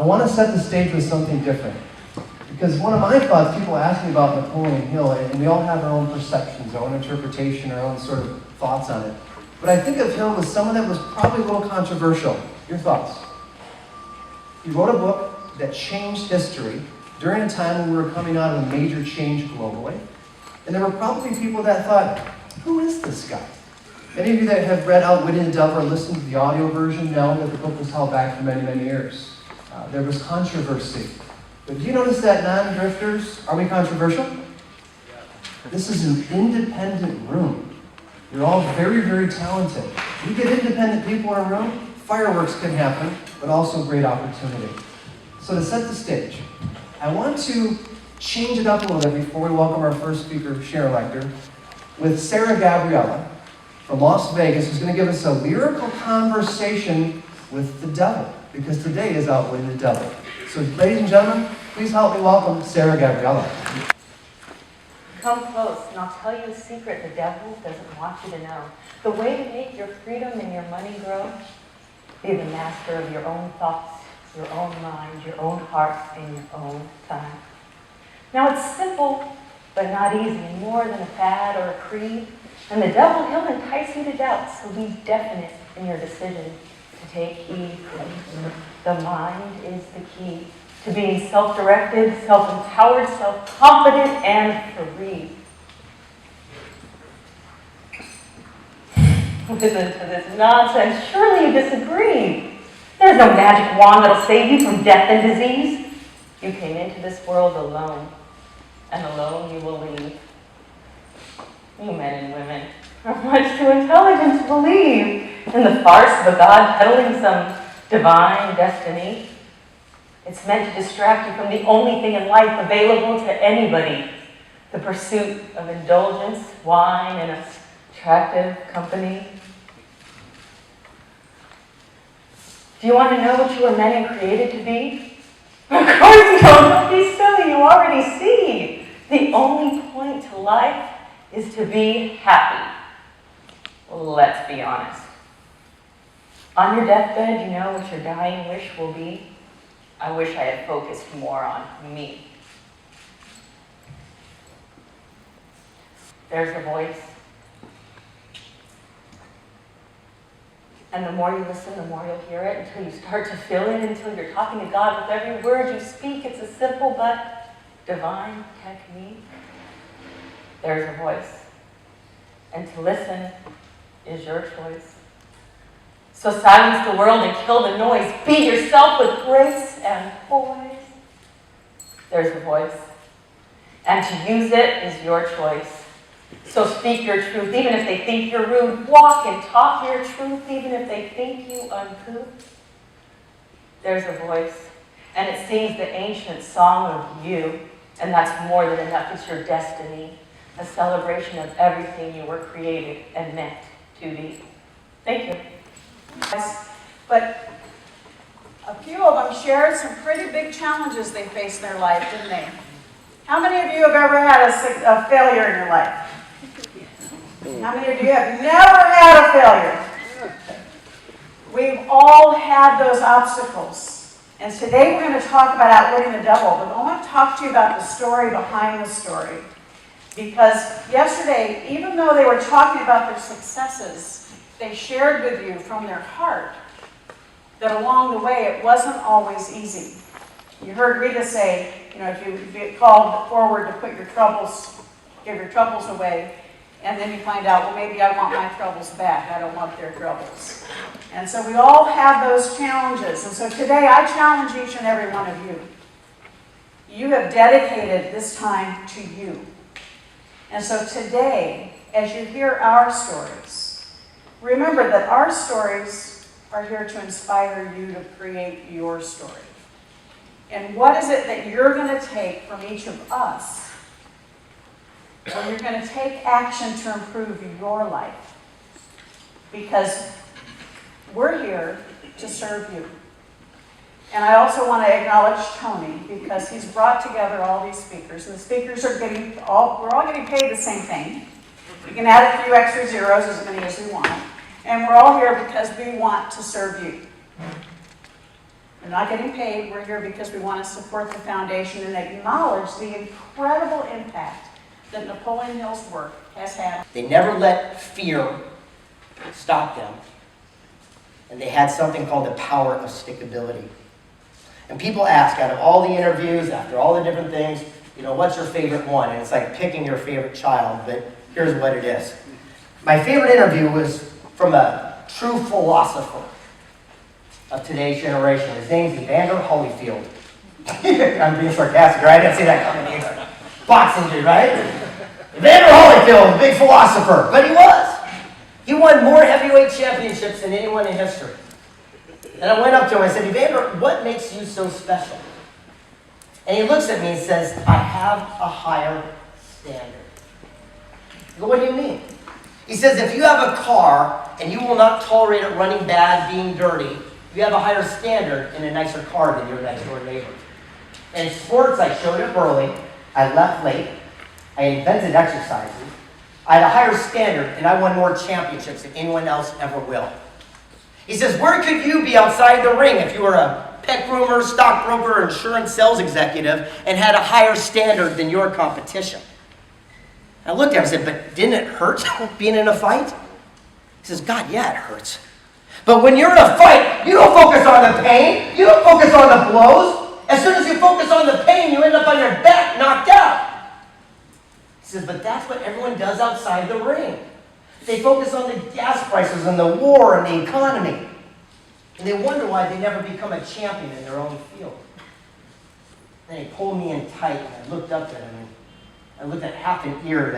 I want to set the stage with something different. Because one of my thoughts, people ask me about Napoleon Hill, and we all have our own perceptions, our own interpretation, our own sort of thoughts on it. But I think of Hill as someone that was probably a little controversial. Your thoughts? He wrote a book that changed history during a time when we were coming out of a major change globally. And there were probably people that thought, who is this guy? Many of you that have read Outwitting the Devil or listened to the audio version know that the book was held back for many, many years. There was controversy. But do you notice that non-drifters, are we controversial? This is an independent room. You're all very, very talented. You get independent people in a room, fireworks can happen, but also great opportunity. So to set the stage, I want to change it up a little bit before we welcome our first speaker, Sharon Lecter, with Sarah Gabriella from Las Vegas, who's going to give us a lyrical conversation with the devil, because today is Outwitting the Devil. So ladies and gentlemen, please help me welcome Sarah Gabriella. Come close, and I'll tell you a secret the devil doesn't want you to know. The way to make your freedom and your money grow, be the master of your own thoughts, your own mind, your own heart, and your own time. Now it's simple, but not easy, and more than a fad or a creed. And the devil, he'll entice you to doubt, so be definite in your decision to take heed. The mind is the key to being self-directed, self-empowered, self-confident, and free. Listen to this nonsense. Surely you disagree. There's no magic wand that'll save you from death and disease. You came into this world alone, and alone you will leave. You men and women are much too intelligent to believe in the farce of a God peddling some divine destiny. It's meant to distract you from the only thing in life available to anybody, the pursuit of indulgence, wine, and attractive company. Do you want to know what you were meant and created to be? Of course you don't. Don't be silly. You already see. The only point to life is to be happy. Let's be honest. On your deathbed, you know what your dying wish will be? I wish I had focused more on me. There's a voice. And the more you listen, the more you'll hear it until you start to feel it, until you're talking to God with every word you speak. It's a simple but divine technique. There's a voice. And to listen is your choice. So silence the world and kill the noise. Be yourself with grace and poise. There's a voice. And to use it is your choice. So speak your truth, even if they think you're rude. Walk and talk your truth, even if they think you uncouth. There's a voice. And it sings the ancient song of you. And that's more than enough. It's your destiny. A celebration of everything you were created and meant to be. Thank you. But a few of them shared some pretty big challenges they faced in their life, didn't they? How many of you have ever had a failure in your life? How many of you have never had a failure? We've all had those obstacles. And today we're going to talk about outwitting the devil, but I want to talk to you about the story behind the story. Because yesterday, even though they were talking about their successes, they shared with you from their heart that along the way it wasn't always easy. You heard Rita say, if you get called forward to put your troubles, give your troubles away, and then you find out, well, maybe I want my troubles back. I don't want their troubles. And so we all have those challenges. And so today I challenge each and every one of you. You have dedicated this time to you. And so today, as you hear our stories, remember that our stories are here to inspire you to create your story. And what is it that you're going to take from each of us when you're going to take action to improve your life? Because we're here to serve you. And I also want to acknowledge Tony, because he's brought together all these speakers. And the speakers are we're all getting paid the same thing. We can add a few extra zeros, as many as we want. And we're all here because we want to serve you. We're not getting paid. We're here because we want to support the foundation and acknowledge the incredible impact that Napoleon Hill's work has had. They never let fear stop them. And they had something called the power of stickability. And people ask, out of all the interviews, after all the different things, you know, what's your favorite one? And it's like picking your favorite child, but here's what it is. My favorite interview was from a true philosopher of today's generation. His name's Evander Holyfield. I'm being sarcastic, right? I didn't see that coming either. Boxing dude, right? Evander Holyfield, big philosopher, but he was. He won more heavyweight championships than anyone in history. And I went up to him and I said, Evander, what makes you so special? And he looks at me and says, I have a higher standard. I go, what do you mean? He says, if you have a car and you will not tolerate it running bad, being dirty, you have a higher standard in a nicer car than your next door neighbor. And in sports, I showed up early, I left late, I invented exercises, I had a higher standard, and I won more championships than anyone else ever will. He says, where could you be outside the ring if you were a pet groomer, stockbroker, or insurance sales executive and had a higher standard than your competition? I looked at him and said, but didn't it hurt being in a fight? He says, God, yeah, it hurts. But when you're in a fight, you don't focus on the pain. You don't focus on the blows. As soon as you focus on the pain, you end up on your back, knocked out. He says, but that's what everyone does outside the ring. They focus on the gas prices and the war and the economy. And they wonder why they never become a champion in their own field. Then he pulled me in tight, and I looked up at him, and I looked at half an ear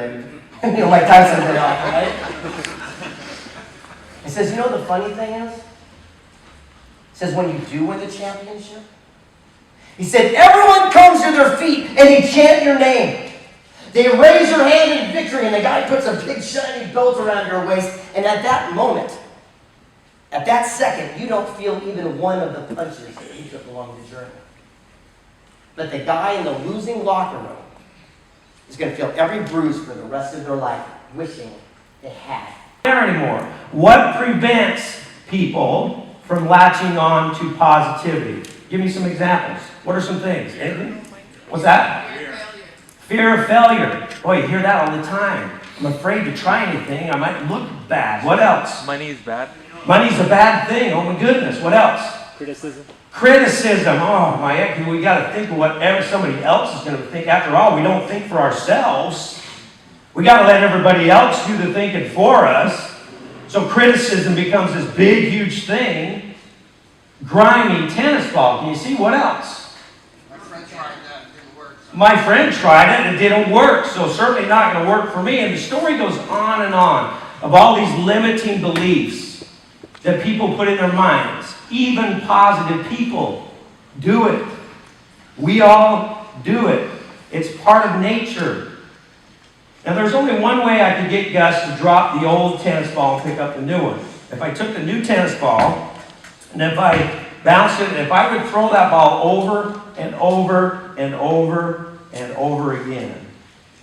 that, Mike Tyson did off, right? He says, you know what the funny thing is? He says, when you do win the championship, he said, everyone comes to their feet and they chant your name. They raise your hand in victory, and the guy puts a big shiny belt around your waist, and at that moment, at that second, you don't feel even one of the punches that you took along the journey. But the guy in the losing locker room is going to feel every bruise for the rest of their life, wishing they had. There anymore. What prevents people from latching on to positivity? Give me some examples. What are some things? Anything? What's that? Fear of failure. Boy, you hear that all the time. I'm afraid to try anything. I might look bad. What else? Money is bad. Money's a bad thing. Oh my goodness. What else? Criticism. Criticism. Oh my heck. We got to think of whatever somebody else is going to think. After all, we don't think for ourselves. We got to let everybody else do the thinking for us. So criticism becomes this big, huge thing. Grimy tennis ball. Can you see? What else? My friend tried it and it didn't work, so certainly not going to work for me. And the story goes on and on of all these limiting beliefs that people put in their minds. Even positive people do it. We all do it. It's part of nature. Now, there's only one way I could get Gus to drop the old tennis ball and pick up the new one. If I took the new tennis ball and if I bounced it, and if I would throw that ball over and over and over and over again,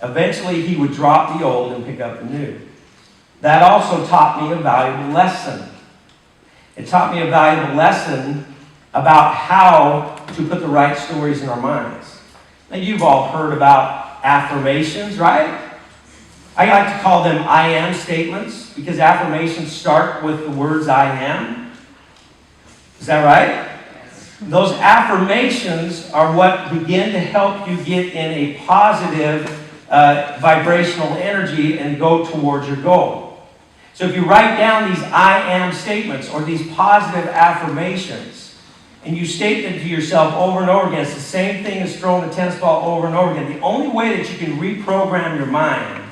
eventually he would drop the old and pick up the new. That also taught me a valuable lesson. It taught me a valuable lesson about how to put the right stories in our minds. Now, you've all heard about affirmations, right? I like to call them I am statements because affirmations start with the words I am. Is that right? Those affirmations are what begin to help you get in a positive vibrational energy and go towards your goal. So if you write down these I am statements or these positive affirmations and you state them to yourself over and over again, it's the same thing as throwing the tennis ball over and over again. The only way that you can reprogram your mind,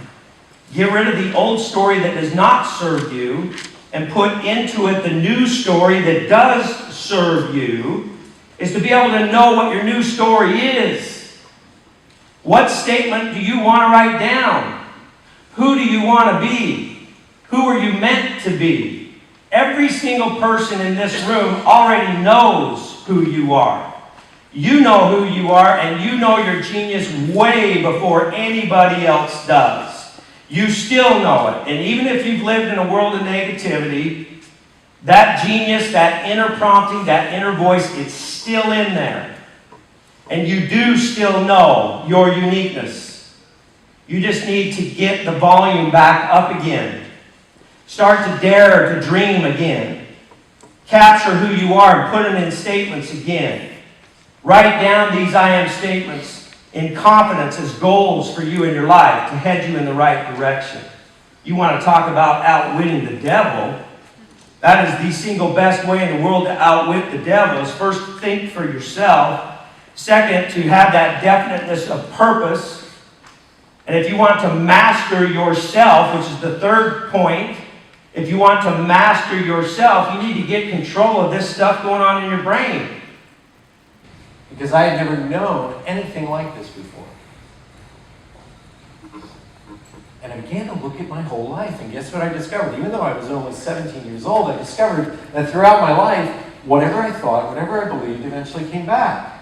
get rid of the old story that does not serve you and put into it the new story that does serve you, is to be able to know what your new story is. What statement do you want to write down? Who do you want to be? Who are you meant to be? Every single person in this room already knows who you are. You know who you are, and you know your genius way before anybody else does. You still know it. And even if you've lived in a world of negativity, That genius, that inner prompting, that inner voice, it's still in there. And you do still know your uniqueness. You just need to get the volume back up again. Start to dare to dream again. Capture who you are and put them in statements again. Write down these I am statements in confidence as goals for you in your life to head you in the right direction. You want to talk about outwitting the devil? That is the single best way in the world to outwit the devil is first think for yourself. Second, to have that definiteness of purpose. And if you want to master yourself, which is the third point, if you want to master yourself, you need to get control of this stuff going on in your brain. Because I had never known anything like this before. And I began to look at my whole life, and guess what I discovered? Even though I was only 17 years old, I discovered that throughout my life, whatever I thought, whatever I believed, eventually came back.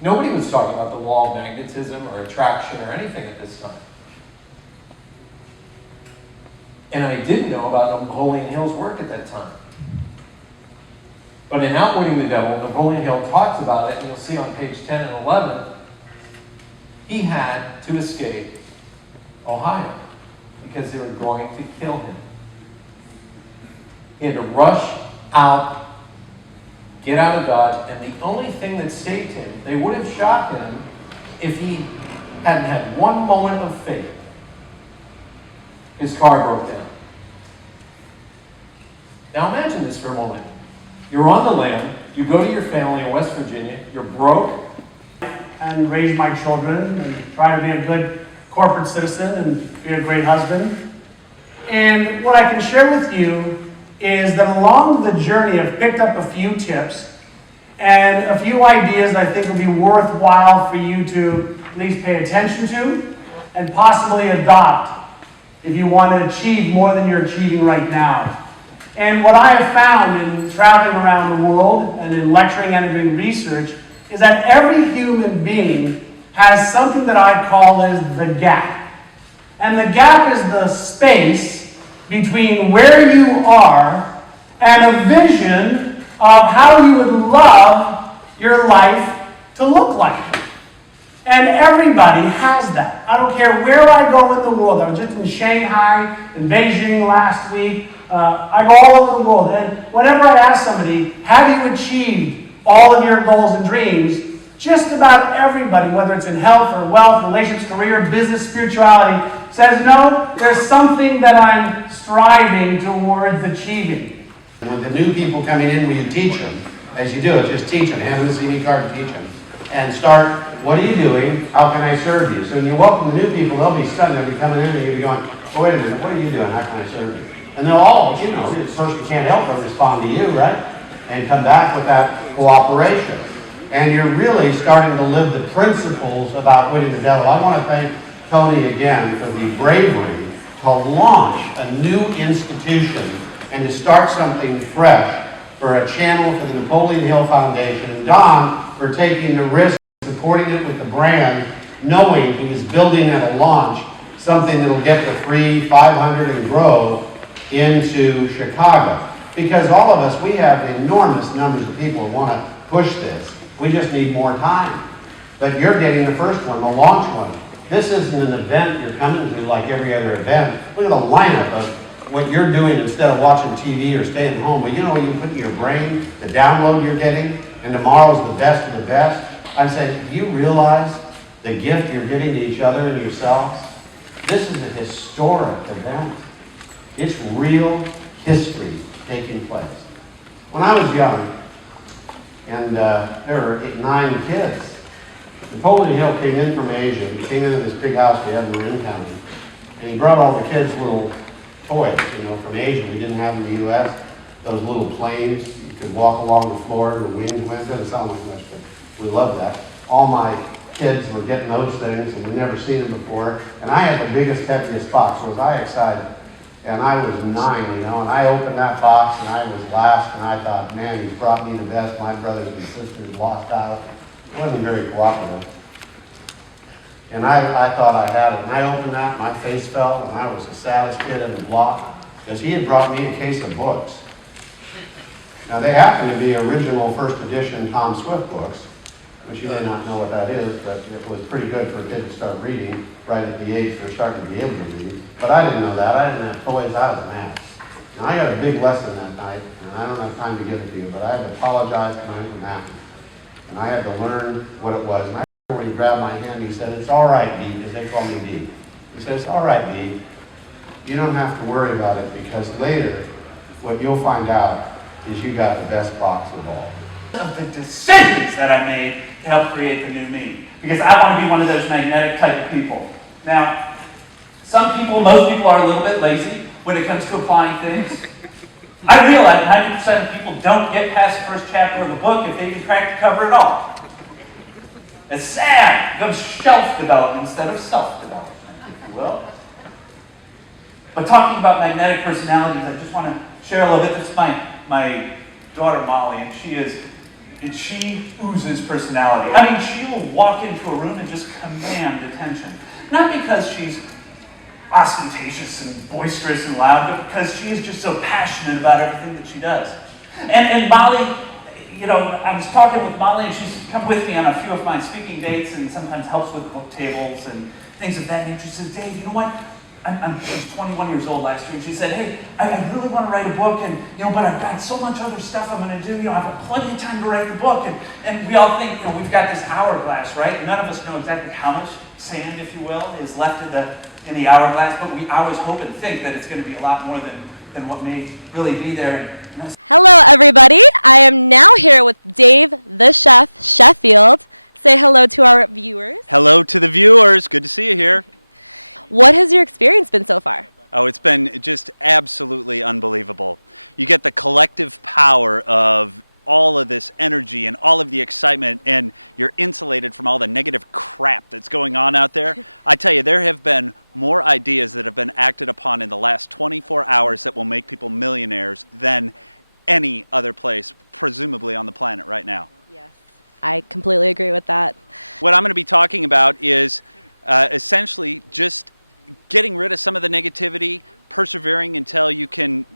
Nobody was talking about the law of magnetism or attraction or anything at this time. And I didn't know about Napoleon Hill's work at that time. But in Outwitting the Devil, Napoleon Hill talks about it, and you'll see on page 10 and 11, he had to escape Ohio because they were going to kill him. He had to rush out, get out of Dodge, and the only thing that saved him, they would have shot him if he hadn't had one moment of faith. His car broke down. Now imagine this for a moment. You're on the lam, you go to your family in West Virginia, you're broke, and raise my children and try to be a good corporate citizen and be a great husband. And what I can share with you is that along the journey I've picked up a few tips and a few ideas that I think will be worthwhile for you to at least pay attention to and possibly adopt if you want to achieve more than you're achieving right now. And what I have found in traveling around the world and in lecturing and doing research is that every human being has something that I call as the gap. And the gap is the space between where you are and a vision of how you would love your life to look like. And everybody has that. I don't care where I go in the world. I was just in Shanghai, in Beijing last week. I go all over the world. And whenever I ask somebody, have you achieved all of your goals and dreams, just about everybody, whether it's in health or wealth, relationships, career, business, spirituality, says, no, there's something that I'm striving towards achieving. When the new people coming in, when you teach them, as you do it, just teach them, hand them a CD card and teach them. And start, what are you doing? How can I serve you? So when you welcome the new people, they'll be stunned. They'll be coming in and you'll be going, oh, wait a minute, what are you doing? How can I serve you? And they'll all, you know, at first you can't help but respond to you, right? And come back with that cooperation. And you're really starting to live the principles of outwitting the devil. I want to thank Tony again for the bravery to launch a new institution and to start something fresh for a channel for the Napoleon Hill Foundation. And Don for taking the risk of supporting it with the brand, knowing he was building at a launch something that'll get the 300, 500 and grow into Chicago. Because all of us, we have enormous numbers of people who want to push this. We just need more time. But you're getting the first one, the launch one. This isn't an event you're coming to like every other event. Look at the lineup of what you're doing instead of watching TV or staying home. But you know what you put in your brain, the download you're getting, and tomorrow's the best of the best. I'm saying, do you realize the gift you're giving to each other and yourselves? This is a historic event. It's real history taking place. When I was young, and there were 9 kids, Napoleon Hill came in from Asia. He came into this big house we had in Marin County, and he brought all the kids little toys, you know, from Asia. We didn't have in the U.S. Those little planes you could walk along the floor and the wind went. It doesn't sound like much, but we loved that. All my kids were getting those things, and we'd never seen them before. And I had the biggest, heaviest box, so was I excited. And I was 9, you know, and I opened that box, and I was last, and I thought, man, he's brought me the best. My brothers and sisters lost out. It wasn't very cooperative. And I thought I had it. And I opened that, and my face fell, and I was the saddest kid in the block. because he had brought me a case of books. Now, they happen to be original first edition Tom Swift books, which you may not know what that is, but it was pretty good for a kid to start reading right at the age they're starting to be able to read. But I didn't know that. I didn't have toys. I was mad. And I got a big lesson that night, and I don't have time to give it to you, but I had to apologize to my Uncle Matthew. And I had to learn what it was. And I remember when he grabbed my hand, he said, "It's all right, Dee," because they call me Dee. He said, "It's all right, Dee. You don't have to worry about it, because later, what you'll find out is you got the best box of all." Of the decisions that I made to help create the new me. Because I want to be one of those magnetic type of people. Now, most people are a little bit lazy when it comes to applying things. I realize 90% of people don't get past the first chapter of the book if they even crack the cover at all. It's sad. It becomes shelf development instead of self-development, if you will. But talking about magnetic personalities, I just want to share a little bit. This is my daughter Molly, and she oozes personality. I mean, she will walk into a room and just command attention. Not because she's ostentatious and boisterous and loud, but because she is just so passionate about everything that she does. And Molly, you know, I was talking with Molly, and she's come with me on a few of my speaking dates and sometimes helps with book tables and things of that nature. She says, "Dave, you know what? She's 21 years old last year, and she said, "Hey, I really want to write a book, and but I've got so much other stuff I'm going to do. I've got plenty of time to write the book." And we all think, we've got this hourglass, right? None of us know exactly how much sand, if you will, is left in the hourglass, but we always hope and think that it's going to be a lot more than what may really be there. Hello, everybody. I am now here with Dave, the chef, Sheffield. Say hello to our viewers. Hello to the viewers. Good to see you here. What has your experience been so far? Oh, it's been just absolutely unbelievable. You get the collective power of all of this energy and all of the excitement, and you're insulated from all the negative crap that's going on out there. I tell you, there have been more ideas that have been acted upon in the last 24 hours that will make people millionaires than any other place, presumably on the planet right now. Yes, I completely agree with that. What I'm going to be talking about is essentially just getting rid of some of the negativity, persevering until you can,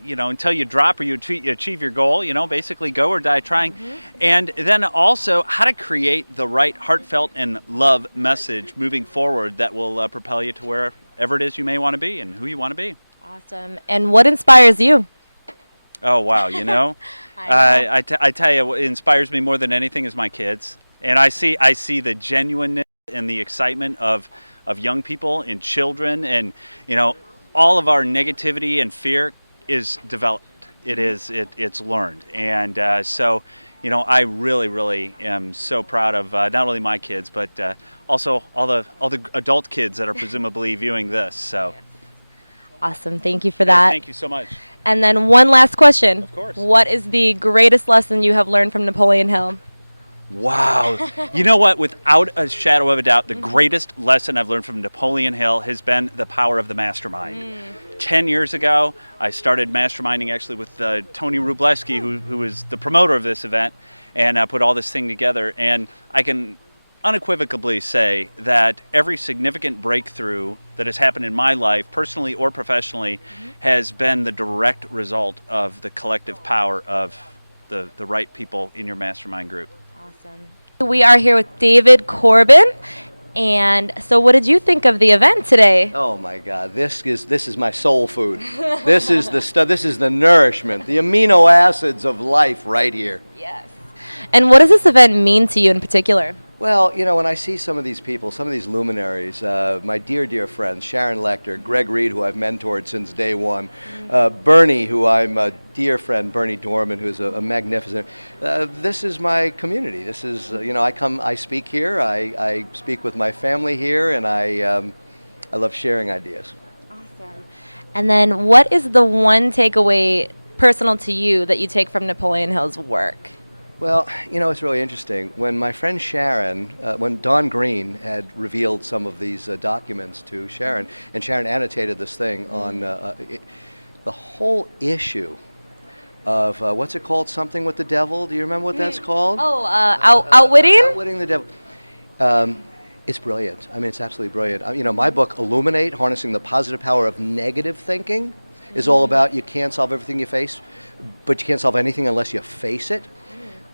until you drop or you achieve your goal, basically go or die trying. And then also how to create the right heartfelt and love message moving forward that will propel you to wherever it is you may want to be and who you want to be. Awesome. And what inspires you? Oh, wow, I tell you, what inspires me more than anything is my kids. And I see the genuineness and the excitement of young people and children, and all of our negativity and fear is developed. It's learned, and so I really am so proud of not only my kids but also all the adult kids that are presumably viewing this. So yes. Awesome, thank you for that. Thank you so much. And then one last question. Of course. What is the greatest lesson you have learned from Napoleon Hill? Wow. You know what? Without a shadow of a doubt, the greatest lesson I've learned from Napoleon Hill has been the power of the mastermind. 10 years ago, I started masterminding actually with Tony Rubleski, who was the promoter of this event, and put all this thing together. And I can unequivocally say that every significant breakthrough that has happened in my life, personally or professionally, has been the direct result of the collective power of the right people in your mastermind group. We are here with David Corbin, and so what did you think of the event today? Oh my God, this is my soul food. This is the stuff. This is the nourishment, the amino acids of life right here. Yes. And what does this event mean to you in particular? Well, when I see some of these people, some of these luminaries, my dear friends, Sharon Lecter, Greg Reed, who I've mentored since day one, Bernie, who I'm a dear friend, Bernie Dorman, who's a magnificent, this is my community. This is, I speak here, I speak with my family here, and I love sharing ideas. Awesome. And then what is the one takeaway personal to you that you take from Napoleon Hill's work? Well, it's really interesting. When my friend Sharon, when Don Green had revealed some of these documents to Sharon, and Sharon annotated this thing on the whole issue of, what's it called, something with the devil? Do you remember what that's called? Oh, outwitting? Outwitting the devil. It's brilliant. I mean, it's absolutely brilliant. My book, Illuminate, Harnessing the Positive Power of Negative Thinking, is all about you can't solve everything you face, but you can't solve anything unless you face it.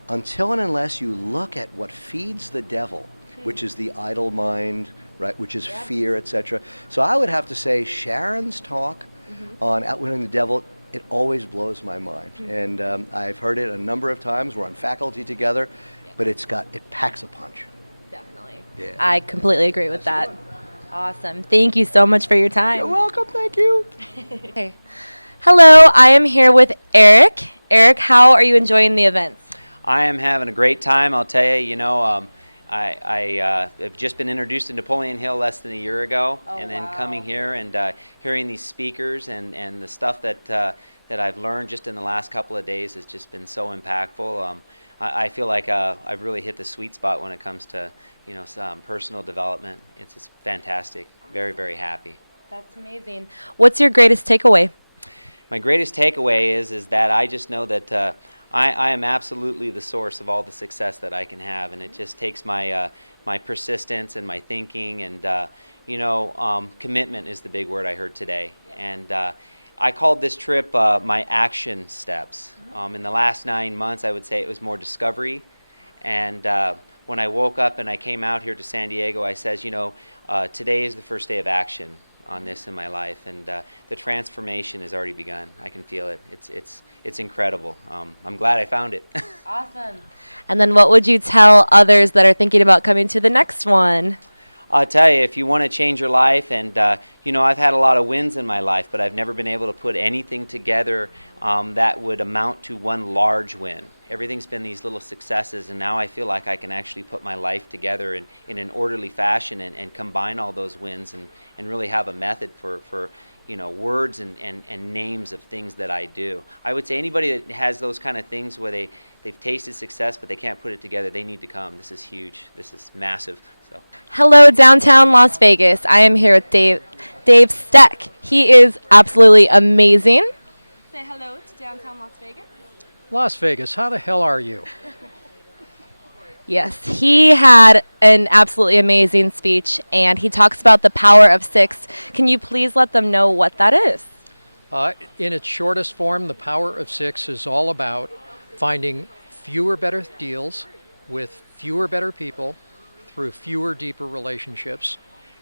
Until and unless you look at what feeds the devil, which is the idle mind, right, which is fear, etc. So I would have to say Sharon's talk on outwitting the devil, it always blows my mind. And I've heard it a number of times. We're on faculty together, but it packs a punch. Definitely. Yeah. I completely agree with that. Awesome. Thank you so much for your time. You're welcome. Thank you. Okay. Hello, I am here with Eric. Eric, how are you enjoying the events? I am having a great time. I'll tell you, I have just been introduced to Napoleon Hill less than a year ago, and then coming here and hearing these speakers and the stuff that I've learned just in the last couple of days has just been so impactful. I feel like I've really hit the sweet spot when it comes to some personal development. It's fantastic. Very, very happy. That's amazing. What's your greatest takeaway? My greatest takeaway is that I just know that I am absolutely the source of all the success that I can have, and it just takes my my persistence and my thinking, and commitment is the big word I heard today. And I called this trip my action steps. In the last 9 months, I would say it was more discovery. And when I woke up and I came out here to San Diego, I says, today is the first day of action on this in my life, and the transformation has already begun. I can feel it. It's incredible. I'm glad I found it. Awesome. And then what would you tell others that are thinking about coming to the next one? I'll tell you, if you want to change your life, and I've had a lot of wins in my life, but I've never been able to put anything together that would amount to one large win. Everything's been these little successes, and now I feel like I can actually put my life together in an orderly fashion and combine all those wins and really have a method for words and names of things that I do. I would say anybody that has those kind of things where they've tasted success but they can't put it together, they need to come. This is huge. This is massive. So. Hello, downtown Las Vegas. I am here with Dave Steck. He is absolutely amazing. Say hello to downtown Las Vegas. Las Vegas, how the hell are you? Yes, he had an absolutely amazing speech, and he talks about the power of 6. Can you please let them know what that is? In its shortest form, the power of 6 is all about finding fewer better deals with fewer better people through fewer deeper relationships,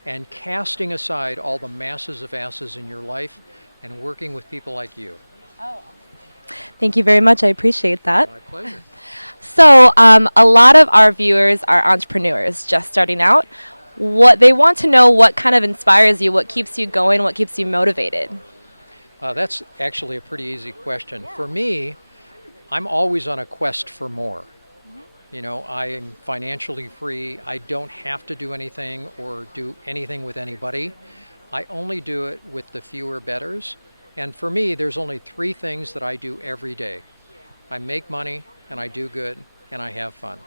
and casting aside all the masses of asses in your life and working with people like you. Oh. Thank you very much. I appreciate that. My pleasure. So a lot of our viewers are entrepreneurs just starting out. They want to know what kind of inspires you, what keeps you going, what keeps you motivated. That's actually a pretty easy question. For me, I'm always on a quest for more. I'm financially free. I don't have to do anything or do anything with anybody. I only do it with the fewer betters. And for me, there's only 3 things that I do every day. I make money, and I do good, and I have fun.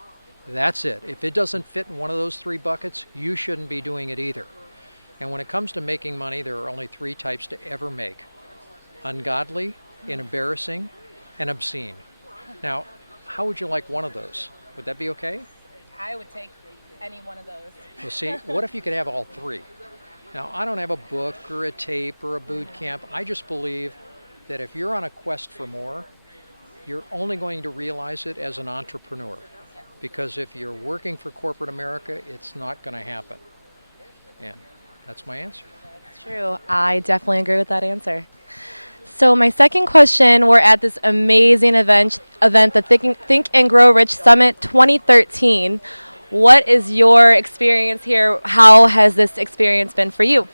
That's it. If it doesn't fit in one of those 3 buckets, you shouldn't be doing it either. And when it comes to making money, there are only 3 types to ever make: ungodly, embarrassing, and obscene. Now, how would you like one of those? Would that be okay? I would take any one of those. Well, see, what if you could have all 3? Now, I don't have a book or a tape or a boot camp. I just believe that if you're on a quest for more, you're only going to realize it as an entrepreneur. Because if you're working for corporate America, it's not going to happen. And that's my answer. That's true. I definitely agree with that answer. So my second question, we're at this amazing event, the Think and Grow Rich Summit 2013. What is your experience here? How has this experience been for you?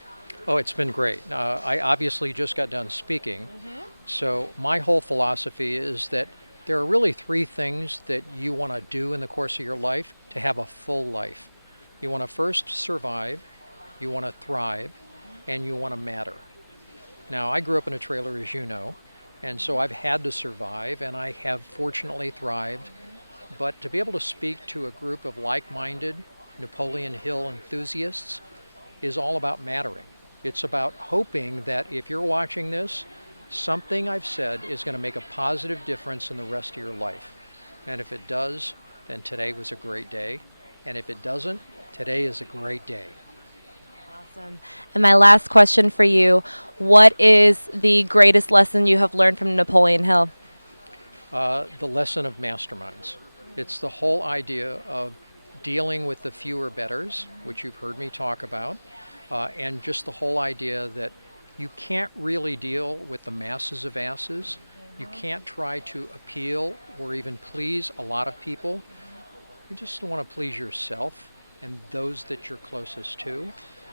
Oh, it's been great. I obviously just got done speaking. So my whole philosophy is that there are really 3 things that you want to do in the course of your life to have a full life. You want to first survive, you want to thrive, and you want to matter. Now, I grew up in a trailer, as you know, and so I've had to survive, and I have fortunately thrived. But to be able to speak to a group of like-minded Napoleon Hill enthusiasts is all about mattering. It's about hoping that if you're watching this, something I've said is going to make a positive difference in the rest of your life. And if it does, then today was a great day. And if it doesn't, today is a great day. Awesome. And my last question for you, what is the greatest lesson you have learned from Napoleon Hill? The lesson of masterminds. It's the whole idea of dealing with the fewer betters, which you've heard me talk about, and just the whole idea that you can't really deal with the masses of asses. You can't try to appeal or even please a lot of people. You just want to please yourself and those that you're closest to,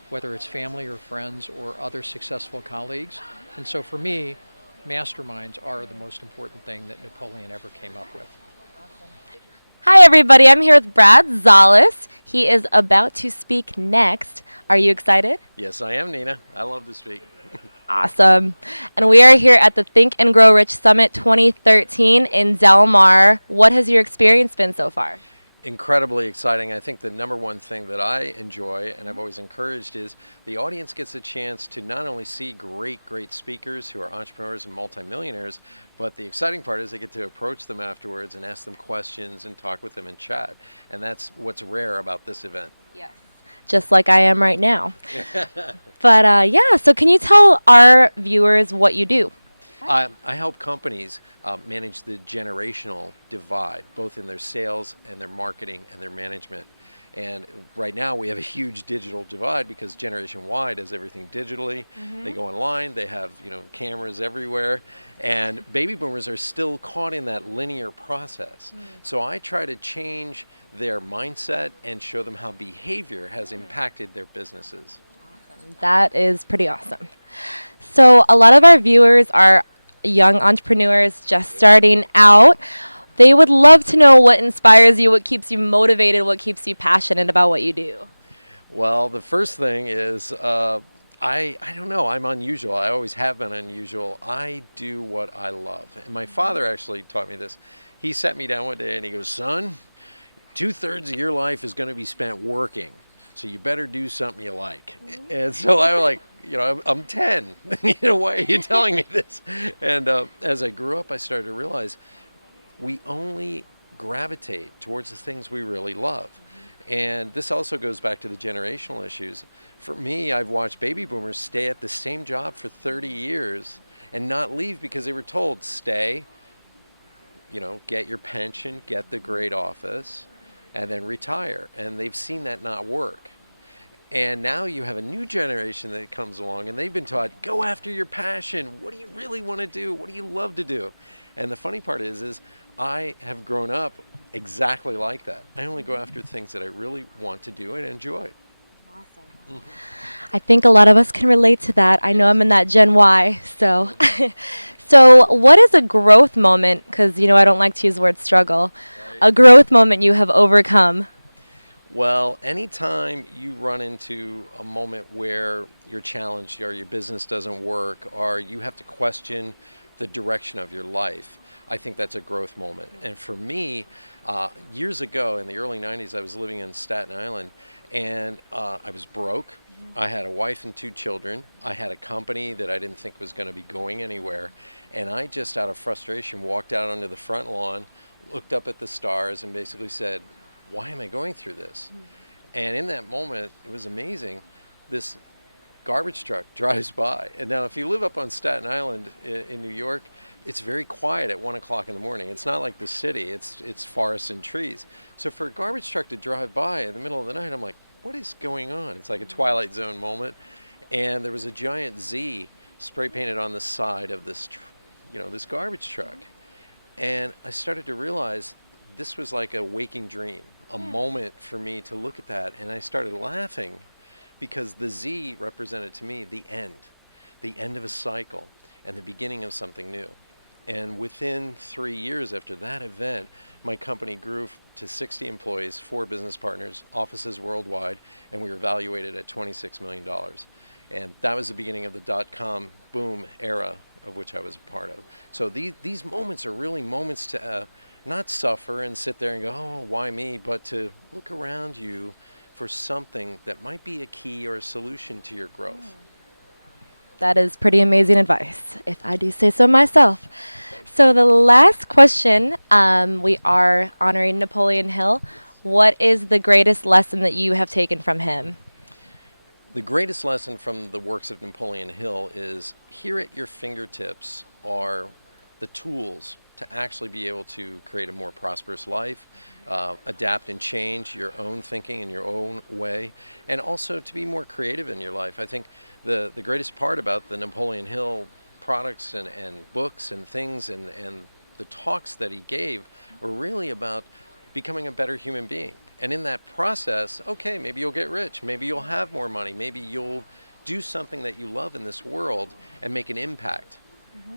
whether it's family or friends or other successful colleagues. And so for me, masterminds are the most important thing that Napoleon ever came up with. Hi, everybody. I'm here with Brad Zalis. He is about to speak next. Are you excited? Yes, I am, Nina. I love to speak. Awesome. And we are here at the Think and Grow Rich Summit 2013 in Del Mar. What has your experience been so far? Incredibly exciting. I think the number one thing that I enjoy and I've always encouraged is the audience gets a chance to not only see great speakers who are entrepreneurs and multimillionaires, but the exciting part is they get to approach them afterwards and ask them questions and talk with them and chat. And that's what's rare about this event. Yes. Just like I am right now. But yeah, so can you tell our viewers what you do? I help companies manage the generational divide, both in their sales and their marketing and their management. And right now we have a huge digital divide because Generation Y does everything digitally. They go online, they have cameras everywhere, and baby boomers are still caught in that linear process. So I try to change their mindset and show them how behavior has impacted their businesses. Awesome. That is pretty awesome. So a lot of our viewers are young entrepreneurs just starting out. They would love to know what inspires you, what keeps you motivated, what keeps you passionate about what you do. Well, the first thing is I don't know, I'm unusual. I always have been unusual. I do what I love. And my father actually taught me this. He sat me down one day and he goes, "Son, 2/3 of your life is going to be spent working. So you better do something you like." And so I was like, I'm 10. Why are you telling me this? And as I grew up, I started to realize we only gravitate towards the things we really love. And this also goes back to the generational issues. For me, I've watched baby boomers stay at the same job for 30 years and not leave because they were told, stay, get your pension, get the great office, and then retire. And they've seen that not work. And now you have a new generation that comes along and they've been taught, go after your passion. What do you really want to do? What do you love to do? And the funny part is I have grown up exactly like that. I only go after things that I really want to do and enjoy. Awesome. I think a lot of us can relate to that. I know I'm in that Gen Y, so. So what is a growth moment, because I don't like to use the word struggle, a growth moment you have overcome? Well, anytime you run into a moment where you're challenged or your business doesn't work or you have to question the direction of your life, I think that's a growth moment. And for me, years ago in the early 90s, I was living in Staten Island and I was broke. I had a wife and 2 children. I had a company that I didn't think was going to be going anywhere. And I just, out of frustration, walked out onto the front lawn, looked up at the stars and basically said, why am I going through this? And in that moment, it was amazing. This garbage truck drives by. And now if you live up on Staten Island in New York, it's very quiet at 1 o'clock in the morning. It's not like the city, it's forests and trees. So for a garbage truck to drive by in the middle of the night, I'm like, what is going on? It's like a Twilight Zone moment. And there was a giant Z spray painted on the side of this, this garbage truck. And I started to realize this was like a waking dream, a moment for me to look at that. And I started laughing because the Z represented to me the end of a cycle and the beginning of something new. And within 3 years after that event, my company grew to 60 employees, 4 business partners, offices worldwide, and we were valuated at $26 million. And that was the beginning of the dot-com boom era of which I was a part of. So these moments are really moments to not suffer and sit there and go, oh, why me, but to look around you for something that might be a key or a solution to your growth. That is pretty amazing advice, if I do say so myself. So the last question, we are honoring Napoleon Hill. What is the greatest lesson that you have taken from him? The greatest lesson from the works of Napoleon Hill is here at your fingertips are the tools to actually be able to create a more prosperous life, adapt and change your own thinking in your own way, and also to be more creative in your life. I think the greatest part about the Napoleon Hill products and books and things and the talks that he gave were really about becoming a better human being. And in that process, okay, maybe you'll get rich, maybe you'll have more money, maybe you'll do something that you love in this world and make an impact.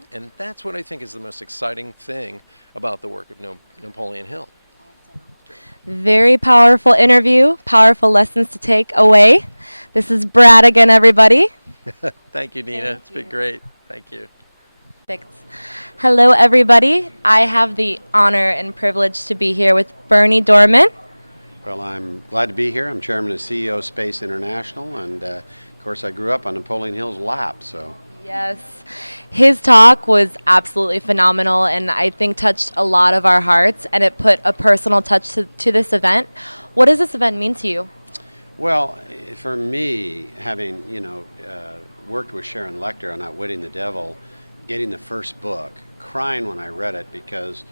And that's what I think is the most exciting thing about the work of Napoleon Hill. Very powerful interview, powerful lessons to take away. This is Brad again, everybody. Thank you, Nina. It's been great. Thank you. Perfect. Hello, everybody. I have the honor and privilege to be here with Bernie Dorman. Well, I'm glad to be here. I'm chairman and CEO of Space International, and of course I grew up on Napoleon Hill's lap, so. Yes. His talk was absolutely phenomenal and I think touched a lot of our hearts, and it put a personal touch to this event. What does this event mean to you? Well, for me, having, worked with Sharon Lechter on Outwitting the Devil, getting the first book, crying when I read it because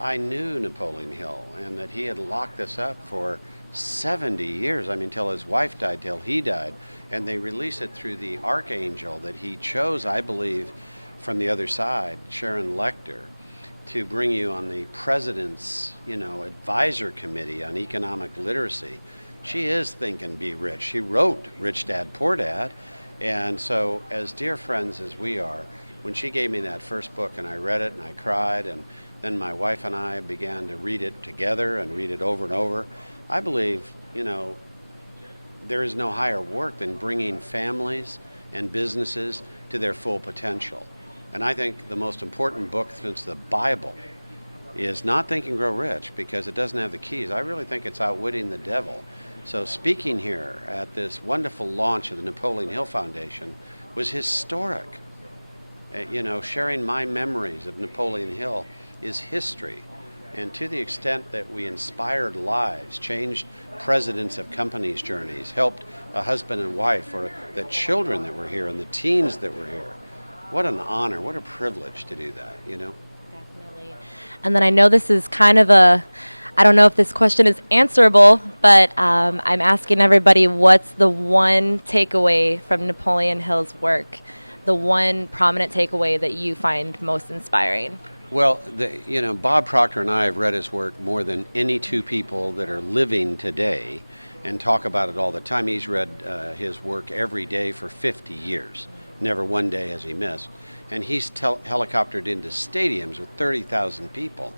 I knew Napoleon Hill and that he had locked this up for 70 years, till his wife died, till he died, and they released it through the archangel that he chose, I believe, from the other side, Sharon Lechter, to bring you on the president's, advisor committee on economic literacy. She is Think and Be Rich. She wrote Rich Dad, Poor Dad, and so as dear friends as we are, when she gave me that first book and I read it and I cried, and then my wife and I began to read it together and read it over and over, I believe, there is no higher work than bringing families and businesses to their full potential. And I think the most important book since the Bible is not Think and Grow Rich, because it doesn't have the keys. I really think it's Outwitting the Devil. So speaking here at this wonderful launch of the Napoleon Hill Foundation was historic. Sharing my memories of Napoleon Hill is history. And to the extent that we inspired lives, changed presidents of companies' journeys, helped a husband and wife, or the children that were here and the teens that were here, what an honor, what a privilege to do that, Definitely. And then I know this is kind of I don't know if this question is answerable, but I'm asking everybody, what's the one takeaway from Napoleon Hill's work? The one prominent takeaway that you find most inspiring? Well, Bob Proctor and I have read his work more than any two people that are living today and talk about it all the time. He's read his work every day for 50 years. Never one day has he missed. And he's helicoptered into stadiums with 30,000 people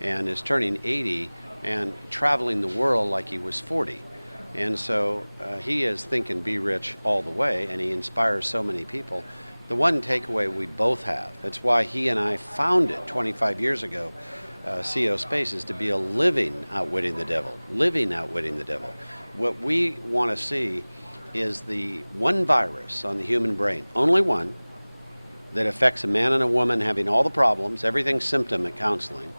and is turning 80 and traveling the world like he was 40. And so he is Think and Be Rich all the way, and he inspires so many people. The one takeaway we both have, it's why he and I founded 25 years ago CO Space, is to be a living Outwitting the Devil, living Outwitting the Devil. What we want to see is the one virus on the human brain, only one, that affects a man and a woman having all the problems, everything symptom at counseling,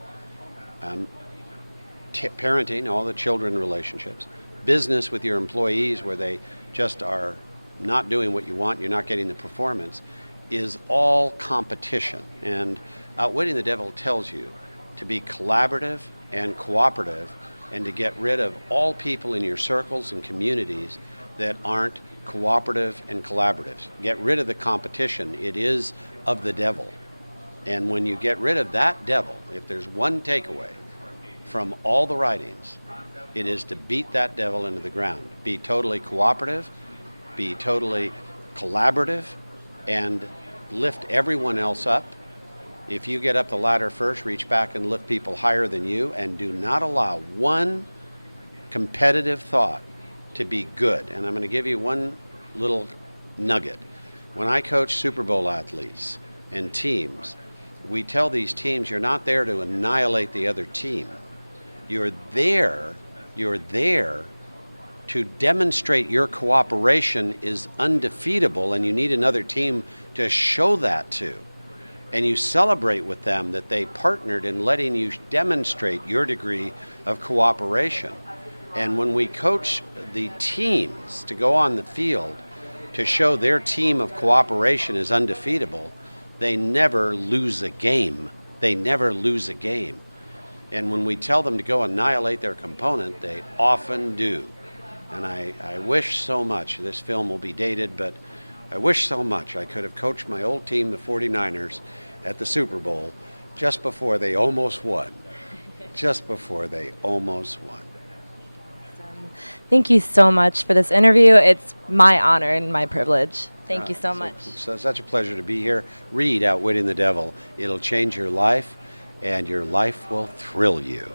parenting, all the children relationships, business with your employees where they just are not doing what you want, you're not getting the performance, is all competition. And Outwitting the Devil tells you to be collaborative and cooperative and to get rid of all people in your circles and communities that aren't cooperative and collaborative. Get rid of the competition. It is of the devil. And when you get rid of that devil, if there's one takeaway from all the writings, it is to beat that devil into the ground. Be totally cooperative, be totally collaborative, and lift everyone else up. If you get up the ladder first, reach back and lift people higher than you, and do not allow one competitive thought to be good. And I'm going to give you one little nugget. When I coach Super Bowl athletes and teams, we tell these teams, you're not there to annihilate the other team. You're there to demonstrate your cooperation is undefeatable, and you need another team to show that to. And you celebrate with them that they partnered in letting you demonstrate your degree of cooperation. And when we coach the teams to go on the field, to show their team of cooperation is undefeatable, they never lose a game. They never lose a game. And when we tell them to go annihilate their component, they often do. And I wish so much, this film will be dated, but I wish so much I could have coached my old team, the 49ers, at the Super Bowl just before they almost won. Just before they almost won. Thank you so much for this interview. It's my honor and my privilege. Thank you so much. So such a pleasure to be here. Read Outwitting the Devil. It'll change your life, and your life will thrill you.